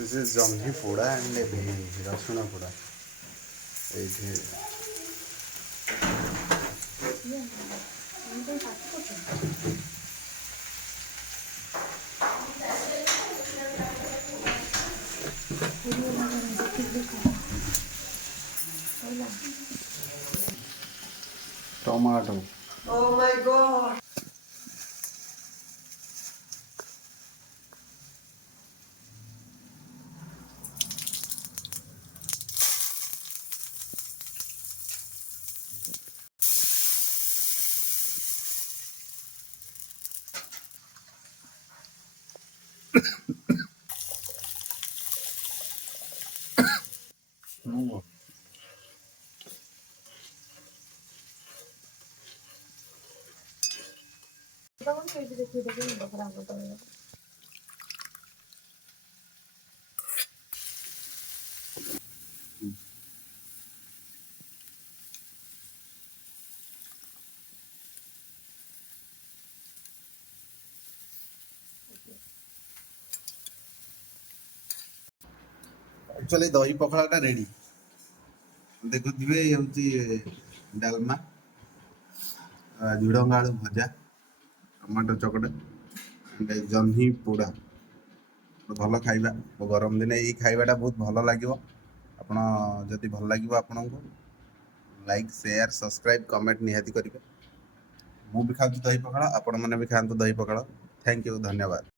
This is jhanhi poda and rasuna poda. ଏଇଠି tomato Oh my god. Actually दही पखाड़ाटा ready देखुथिबे ये होची डालमा झुडंग आलू भजा टमाटो चकटा एंड जह्नी पोड़ा भल खाइबा गरम दिन ये खाइबाटा बहुत भल लगे आपण जदि भल लगे आपन को लाइक शेयर सब्सक्राइब कमेंट निहाती करेंगे। मु भी खाऊँ दही पखाड़ा आपण मैंने भी खातु दही पखाड़ा। थैंक यू धन्यवाद।